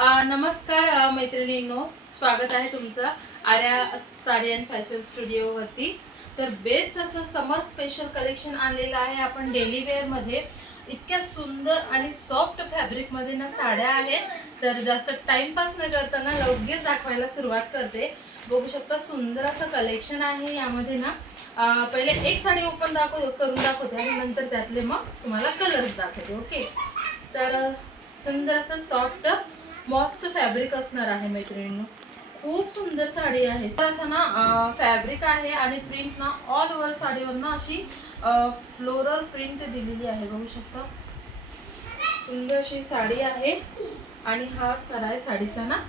नमस्कार मैत्रिणींनो, स्वागत आहे तुमचं आर्या साडी अँड फॅशन स्टुडिओवरती। तर बेस्ट असं समर स्पेशल कलेक्शन आणलेलं आहे आपण डेली वेअर मध्ये। इतक्या सुंदर आणि सॉफ्ट फॅब्रिक मध्ये ना साड्या आहेत। तर जास्त टाइमपास न करताना लगेच दाखवायला सुरुवात करते। बघू शकता सुंदर असं कलेक्शन आहे यामध्ये ना। पहिले एक साडी ओपन करून दाखवते आणि नंतर त्यातले मग तुम्हाला कलर्स दाखवते। ओके, तर सुंदर असं सॉफ्ट मॉसचं फॅब्रिक असणार आहे मैत्रिणींनो। खूप सुंदर साडी आहे। असं ना फॅब्रिक आहे आणि प्रिंट ना ऑल ओव्हर साडीवर ना अशी फ्लोरल प्रिंट दिलेली आहे। बघू शकता सुंदर अशी साडी आहे आणि हा असणार आहे साडीचा ना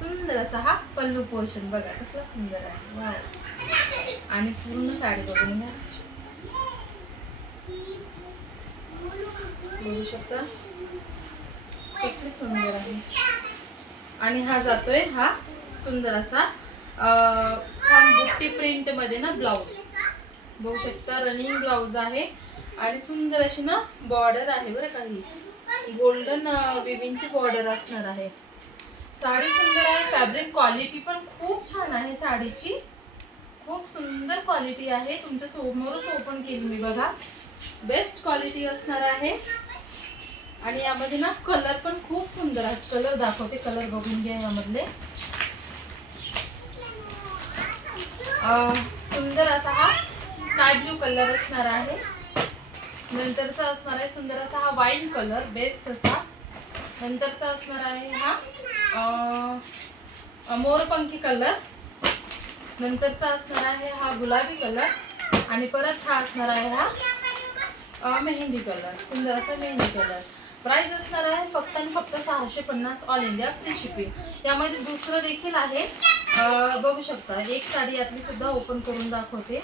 सुंदर असा हा पल्लू पोर्शन। बघा कसला सुंदर आहे, वाव। आणि पूर्ण साडी बघून घ्या, बघू शकता कसली सुंदर आहे। आणि हा जातोय हा सुंदर असा छान बुट्टी प्रिंट मध्ये ना ब्लाउज। बघू शकता रनिंग ब्लाउज आहे आणि सुंदर अशी ना बॉर्डर आहे बरं का, ही गोल्डन विविंगची बॉर्डर असणार आहे। साडी सुंदर आहे, फॅब्रिक क्वालिटी पण खूप छान आहे साडीची, खूप सुंदर क्वालिटी आहे। तुमच्या समोरच ओपन केली मी, बघा बेस्ट क्वालिटी असणार आहे। आणि यामध्ये ना कलर पण खूप सुंदर आहेत। कलर दाखवते, कलर बघून घ्या। यामधले सुंदर असा हा स्काय ब्लू कलर असणार आहे। नंतरचा असणार आहे सुंदर असा हा वाईन कलर, बेस्ट असा। नंतरचा असणार आहे हा मोरपंखी कलर। नंतरचा असणार आहे हा गुलाबी कलर आणि परत हा असणार आहे हा मेहंदी कलर, सुंदर असा मेहंदी कलर। प्राइस असणार आहे फक्त आणि फक्त 650, ऑल इंडिया फ्री शिपिंग। यामध्ये दुसरं देखील आहे, बघू शकता। एक साडी यातली सुद्धा ओपन करून दाखवते।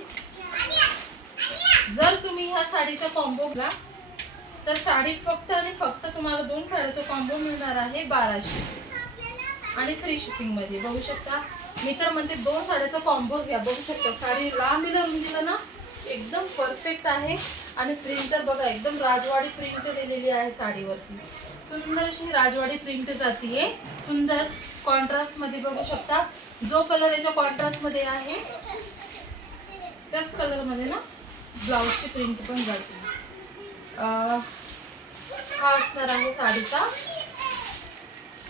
जर तुम्ही ह्या साडीचा कॉम्बो घ्या तर साडी फक्त आणि फक्त तुम्हाला 2 साड्याचा कॉम्बो मिळणार आहे 1200 आणि फ्री शिपिंग मध्ये। बघू शकता, मी तर म्हणते 2 साड्याचा कॉम्बो घ्या। बघू शकता साडी लांब रुंदीला ना एकदम परफेक्ट आहे आणि प्रिंट तर बघा एकदम राजवाडी प्रिंट दिलेली आहे साडीवरती। सुंदर अशी राजवाडी प्रिंट जातीये, सुंदर कॉन्ट्रास्ट मध्ये। बघू शकता जो कलर याच्या कॉन्ट्रास्ट मध्ये आहे त्याच कलर मध्ये ना ब्लाउजची प्रिंट पण जाते। हा असणार आहे साडीचा,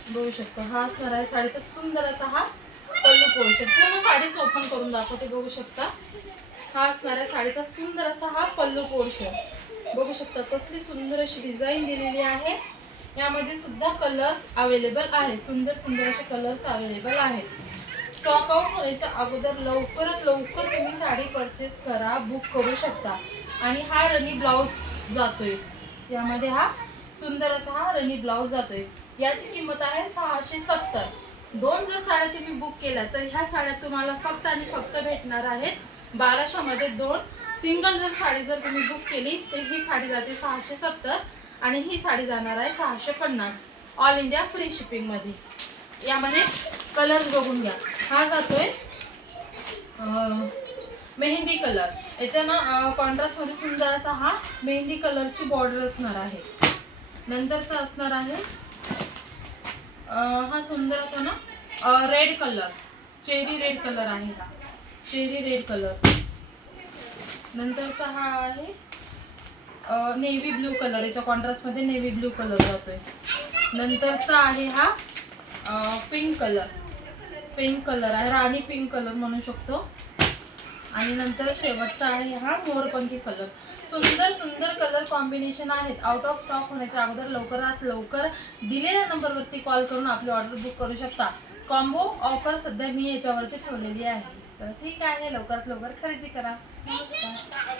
बघू शकता हा असणार आहे साडीचा सुंदर असा हा पल्लू पोर्शन। पूर्ण साडीच ओपन करून दाखवते। बघू शकता हा असणार आहे साडीचा सुंदर असा हा पल्लू पोर्शन। बघू शकता कसली सुंदर अशी डिझाईन दिलेली आहे। यामध्ये सुद्धा कलर्स अवेलेबल आहे, सुंदर सुंदर असे कलर्स अवेलेबल आहेत। स्टॉक आउट होण्याच्या अगोदर लवकरात लवकर तुम्ही साडी परचेस करा, बुक करू शकता। आणि हा रनी ब्लाउज जातोय, यामध्ये हा सुंदर असा हा रनी ब्लाउज जातोय। याची किंमत आहे 670। 2 जर साड्या तुम्ही बुक केल्या तर ह्या साड्या तुम्हाला फक्त आणि फक्त भेटणार आहेत 1200 मध्ये 2। सिंगल जर साडी जर तुम्ही बुक केली तर ही साडी जाते 670 आणि ही साडी जाणार आहे 650, ऑल इंडिया फ्री शिपिंग मध्ये। यामध्ये कलर्स बघून घ्या, हा जातोय मेहंदी कलर। याच्या ना कॉन्ट्रास्ट मध्ये सुंदर असा हा मेहंदी कलरची बॉर्डर असणार आहे। नंतरचा असणार आहे हा सुंदर असा ना red colour, cherry red colour आहे, हा चेरी रेड कलर। नंतरचा हा आहे नेव्ही ब्लू कलर, याच्या कॉन्ट्रास्ट मध्ये नेव्ही ब्लू कलर जातोय। नंतरचा आहे हा पिंक कलर, पिंक कलर आहे, राणी पिंक कलर म्हणू शकतो। आणि नंतर शेवटचा आहे हा मोरपंखी कलर। सुंदर सुंदर कलर कॉम्बिनेशन आहेत। आउट ऑफ स्टॉक होण्याच्या अगोदर लवकरात लवकर दिलेल्या नंबरवरती कॉल करून आपली ऑर्डर बुक करू शकता। कॉम्बो ऑफर सध्या मी याच्यावरती ठेवलेली आहे, तर ठीक आहे लवकरात लवकर खरेदी करा। नमस्कार।